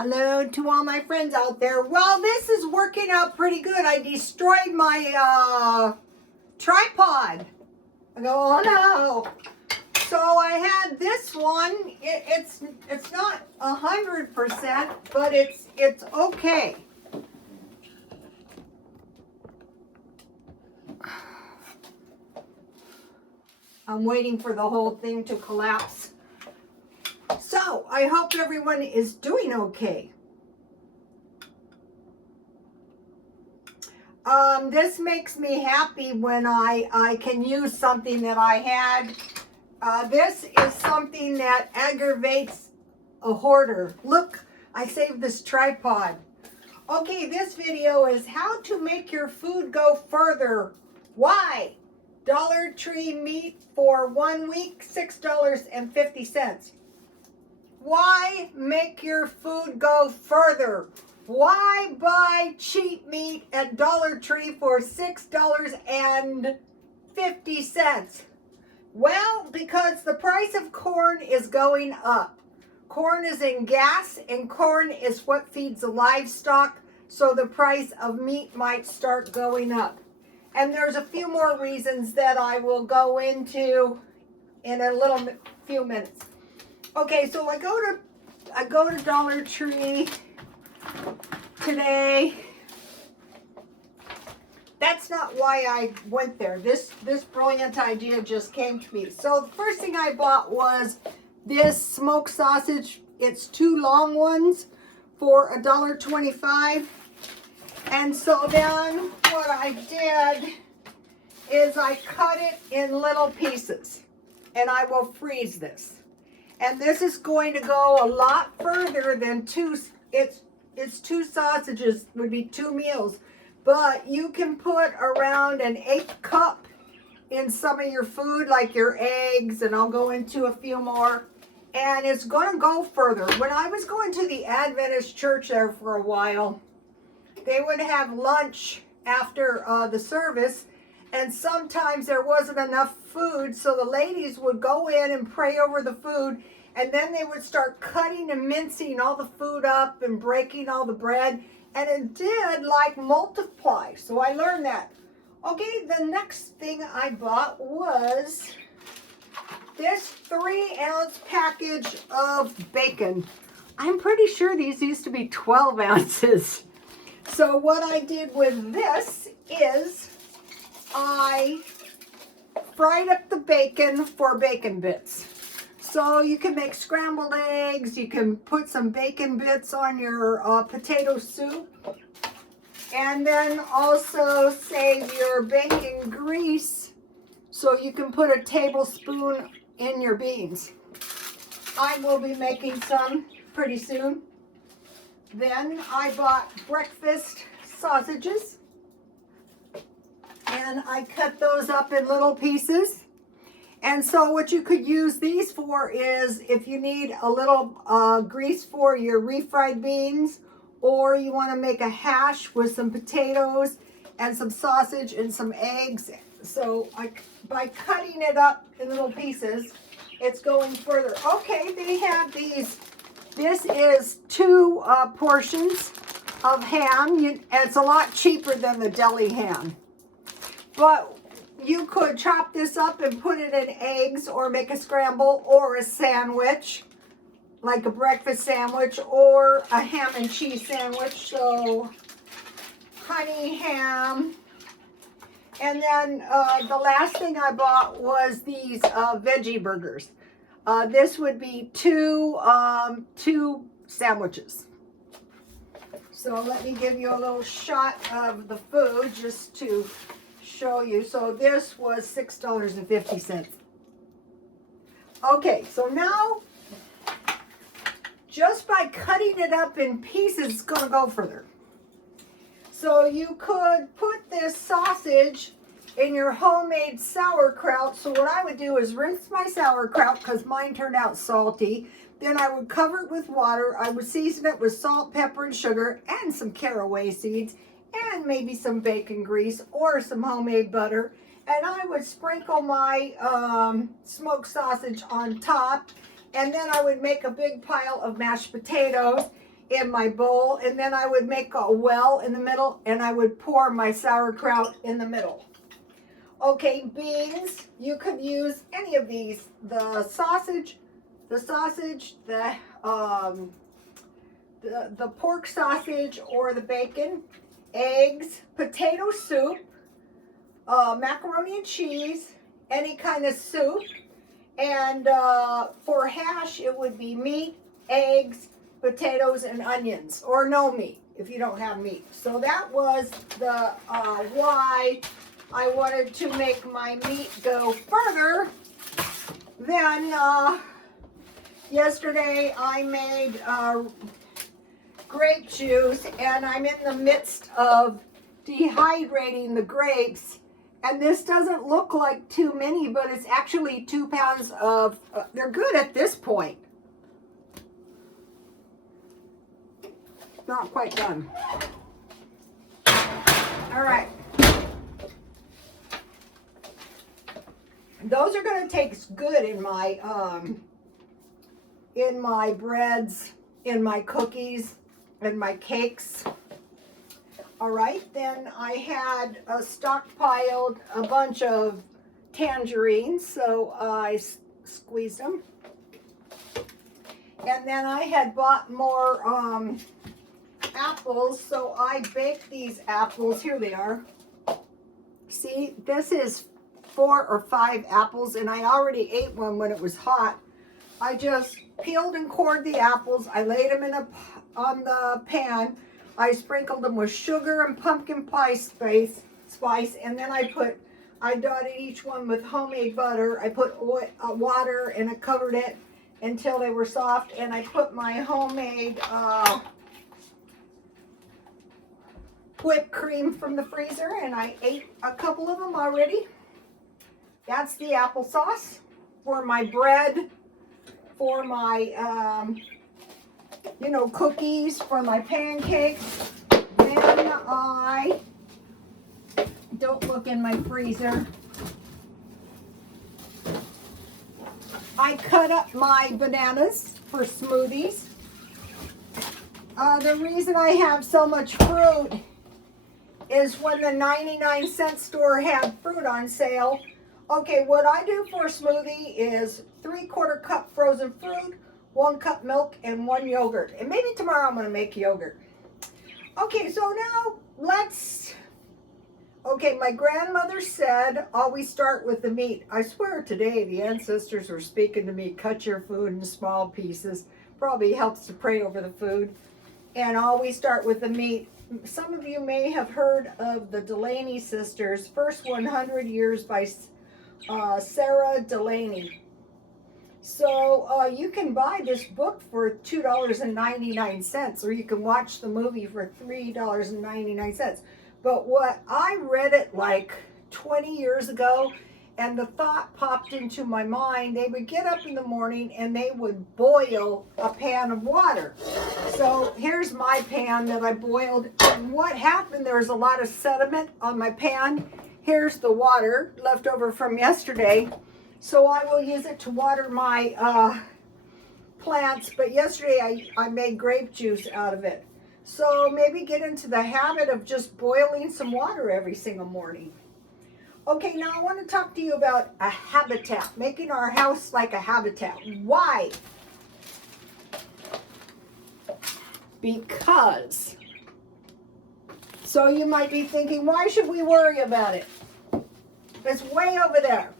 Hello to all my friends out there. Well, this is working out pretty good. I destroyed my tripod. I go, oh no. So I had this one. It's not 100%, but it's okay. I'm waiting for the whole thing to collapse. So I hope everyone is doing okay. This makes me happy when I can use something that I had. This is something that aggravates a hoarder. Look, I saved this tripod. Okay, this video is how to make your food go further. Why? Dollar Tree meat for 1 week, $6.50. Why make your food go further? Why buy cheap meat at Dollar Tree for $6.50? Well, because the price of corn is going up. Corn is in gas, and corn is what feeds the livestock, so the price of meat might start going up. And there's a few more reasons that I will go into in a few minutes. Okay, so I go to Dollar Tree today. That's not why I went there. This brilliant idea just came to me. So the first thing I bought was this smoked sausage. It's 2 long ones for $1.25. And so then what I did is I cut it in little pieces, and I will freeze this. And this is going to go a lot further than it's 2 sausages would be 2 meals. But you can put around an 1/8 cup in some of your food, like your eggs, and I'll go into a few more. And it's going to go further. When I was going to the Adventist church there for a while, they would have lunch after the service, and sometimes there wasn't enough food, so the ladies would go in and pray over the food, and then they would start cutting and mincing all the food up and breaking all the bread, and it did like multiply. So I learned that. Okay, the next thing I bought was this 3-ounce package of bacon. I'm pretty sure these used to be 12 ounces. So what I did with this is I fried up the bacon for bacon bits. So you can make scrambled eggs, you can put some bacon bits on your potato soup, and then also save your bacon grease so you can put a tablespoon in your beans. I will be making some pretty soon. Then I bought breakfast sausages, and I cut those up in little pieces. And so what you could use these for is if you need a little grease for your refried beans, or you want to make a hash with some potatoes and some sausage and some eggs. So by cutting it up in little pieces, it's going further. Okay, they have these. This is 2 portions of ham. It's a lot cheaper than the deli ham. But you could chop this up and put it in eggs, or make a scramble, or a sandwich, like a breakfast sandwich, or a ham and cheese sandwich. So honey ham. And then the last thing I bought was these veggie burgers. This would be 2 sandwiches. So let me give you a little shot of the food just to show you. So this was $6.50. Okay, so now just by cutting it up in pieces, it's going to go further. So you could put this sausage in your homemade sauerkraut. So what I would do is rinse my sauerkraut, because mine turned out salty. Then I would cover it with water. I would season it with salt, pepper, and sugar, and some caraway seeds, and maybe some bacon grease or some homemade butter. And I would sprinkle my smoked sausage on top, and then I would make a big pile of mashed potatoes. in my bowl, and then I would make a well in the middle, and I would pour my sauerkraut in the middle. Okay, beans, you could use any of these. The sausage, the pork sausage or the bacon, eggs, potato soup, macaroni and cheese, any kind of soup, and for hash it would be meat, eggs, potatoes, and onions, or no meat if you don't have meat. So that was the why I wanted to make my meat go further. Then yesterday I made grape juice, and I'm in the midst of dehydrating the grapes, and this doesn't look like too many, but it's actually 2 pounds of they're good at this point. Not quite done. All right, those are going to taste good in my breads, in my cookies, and my cakes. All right, then I had stockpiled a bunch of tangerines, so I squeezed them. And then I had bought more apples, so I baked these apples. Here they are. See, this is 4 or 5 apples, and I already ate one when it was hot. I just peeled and cored the apples. I laid them on the pan. I sprinkled them with sugar and pumpkin pie spice, and then I dotted each one with homemade butter. I put water, and I covered it until they were soft, and I put my homemade whipped cream from the freezer, and I ate a couple of them already. That's the applesauce for my bread, for my cookies, for my pancakes. Then I don't look in my freezer. I cut up my bananas for smoothies. The reason I have so much fruit is when the 99-cent store had fruit on sale. Okay, what I do for a smoothie is 3/4 cup frozen fruit, 1 cup milk, and 1 yogurt. And maybe tomorrow I'm going to make yogurt. Okay, so now okay, my grandmother said always start with the meat. I swear today the ancestors were speaking to me, cut your food in small pieces. Probably helps to pray over the food. And always start with the meat. Some of you may have heard of the Delaney sisters, First 100 Years by Sarah Delaney. So you can buy this book for $2.99, or you can watch the movie for $3.99. But what I read it like 20 years ago, and the thought popped into my mind, they would get up in the morning and they would boil a pan of water. So here's my pan that I boiled, and what happened, there was a lot of sediment on my pan. Here's the water left over from yesterday. So I will use it to water my plants, but yesterday I made grape juice out of it. So maybe get into the habit of just boiling some water every single morning. Okay, now I want to talk to you about a habitat, making our house like a habitat. Why? Because. So you might be thinking, why should we worry about it? It's way over there.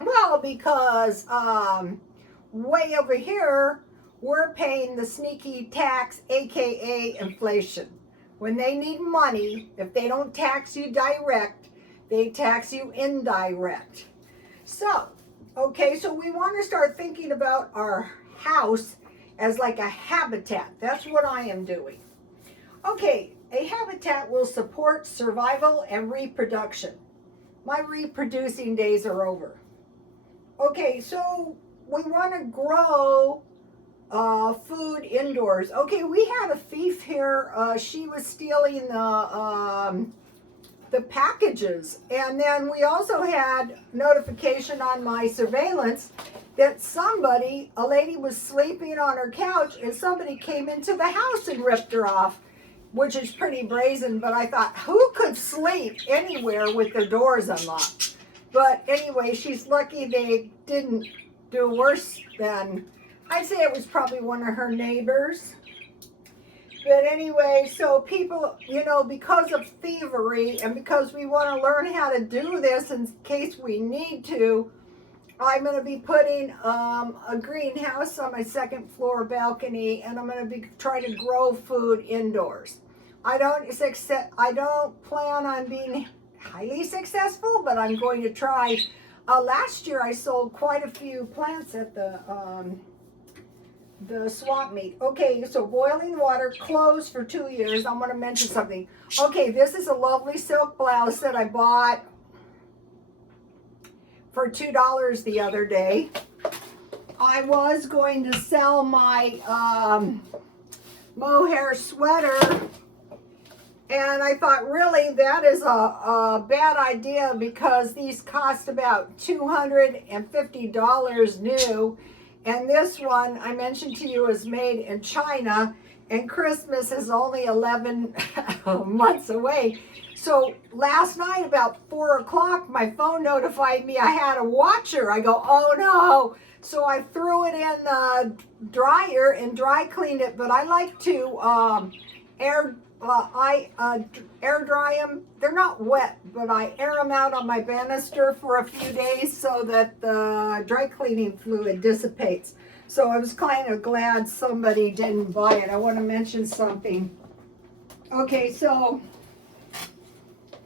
Well, because way over here, we're paying the sneaky tax, aka inflation. When they need money, if they don't tax you direct, they tax you indirect. So, okay, so we want to start thinking about our house as like a habitat. That's what I am doing. Okay, a habitat will support survival and reproduction. My reproducing days are over. Okay, so we want to grow food indoors. Okay, we had a thief here. She was stealing the the packages. And then we also had notification on my surveillance that somebody, a lady was sleeping on her couch and somebody came into the house and ripped her off, which is pretty brazen, but I thought, who could sleep anywhere with their doors unlocked? But anyway, she's lucky they didn't do worse than, I'd say it was probably one of her neighbors. But anyway, so people, you know, because of thievery and because we want to learn how to do this in case we need to, I'm going to be putting a greenhouse on my second floor balcony, and I'm going to be trying to grow food indoors. I don't plan on being highly successful, but I'm going to try. Last year I sold quite a few plants at the swap meet. Okay, so boiling water, closed for 2 years. I want to mention something. Okay, this is a lovely silk blouse that I bought for $2 the other day. I was going to sell my mohair sweater, and I thought, really, that is a bad idea because these cost about $250 new. And this one, I mentioned to you, is made in China, and Christmas is only 11 months away. So last night about 4 o'clock, my phone notified me I had a washer. I go, oh no. So I threw it in the dryer and dry cleaned it, but I like to air dry them. They're not wet, but I air them out on my banister for a few days so that the dry cleaning fluid dissipates. So I was kind of glad somebody didn't buy it. I want to mention something. Okay, so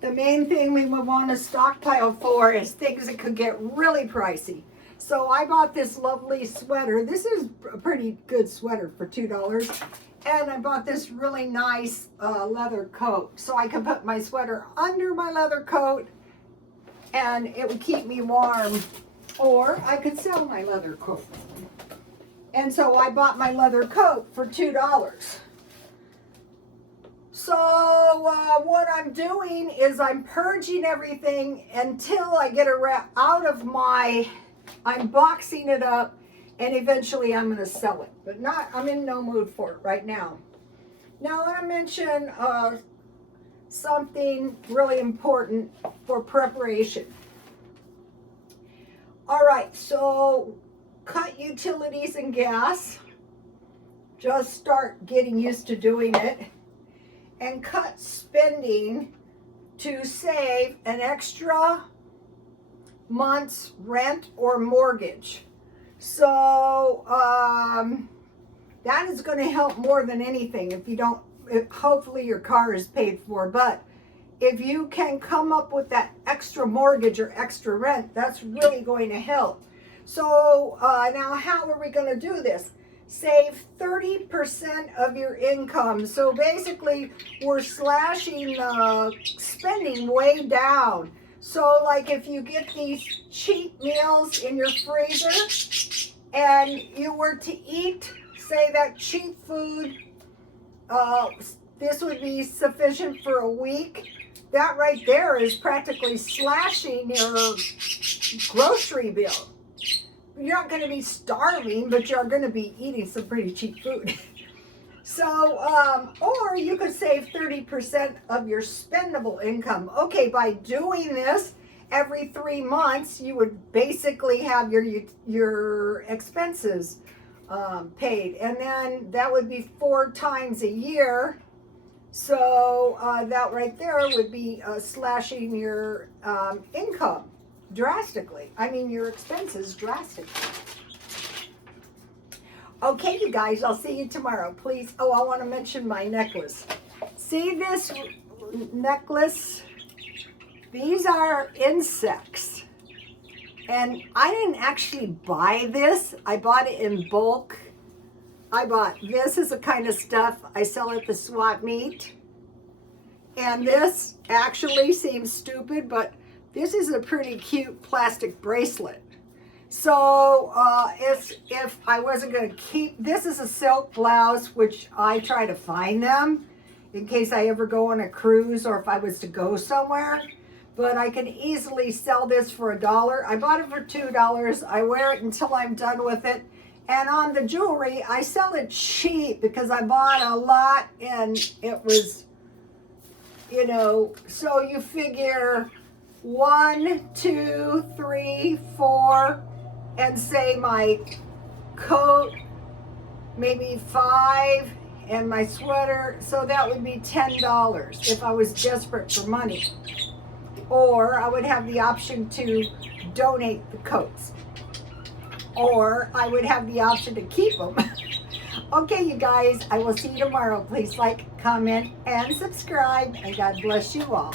the main thing we would want to stockpile for is things that could get really pricey. So I bought this lovely sweater. This is a pretty good sweater for $2. And I bought this really nice leather coat. So I could put my sweater under my leather coat and it would keep me warm. Or I could sell my leather coat. And so I bought my leather coat for $2. So what I'm doing is I'm purging everything until I get out of my, I'm boxing it up, and eventually I'm going to sell it. But I'm in no mood for it right now. Now I want to mention something really important for preparation. All right, so cut utilities and gas. Just start getting used to doing it. And cut spending to save an extra month's rent or mortgage. So that is going to help more than anything. Hopefully your car is paid for, but if you can come up with that extra mortgage or extra rent, that's really going to help. So now how are we going to do this? Save 30% of your income. So basically we're slashing spending way down. So like if you get these cheap meals in your freezer and you were to eat, say, that cheap food, this would be sufficient for a week. That right there is practically slashing your grocery bill. You're not going to be starving, but you're going to be eating some pretty cheap food. So, or you could save 30% of your spendable income. Okay, by doing this every 3 months, you would basically have your expenses paid. And then that would be 4 times a year. So that right there would be slashing your income drastically. I mean, your expenses drastically. Okay, you guys, I'll see you tomorrow. Please. Oh, I want to mention my necklace. See this necklace? These are insects. And I didn't actually buy this. I bought it in bulk. This is the kind of stuff I sell at the swap meet. And this actually seems stupid, but this is a pretty cute plastic bracelet. So if I wasn't going to keep, this is a silk blouse, which I try to find them. in case I ever go on a cruise or if I was to go somewhere. But I can easily sell this for $1. I bought it for $2. I wear it until I'm done with it. And on the jewelry, I sell it cheap because I bought a lot and it was, you know, so you figure 1, 2, 3, 4, and say my coat, maybe 5, and my sweater, so that would be $10 if I was desperate for money. Or I would have the option to donate the coats. Or I would have the option to keep them. Okay, you guys, I will see you tomorrow. Please like, comment, and subscribe, and God bless you all.